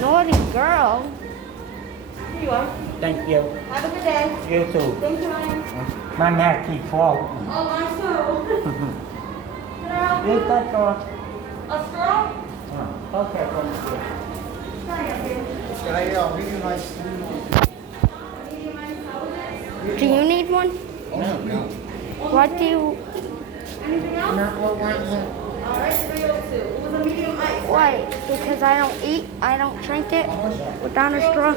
Naughty girl. Here you are. Thank you. Have a good day. You too. Thank you, honey. My neck keeps falling. Oh, mine too. Can I help You you? take off. A straw? Okay, thank you. Sorry, up here. Can I medium ice cream? Medium ice salad? Do you need one? No. What do you... Anything else? All right, 302. It was a medium ice. Why? Because I don't eat, I don't drink it without a straw.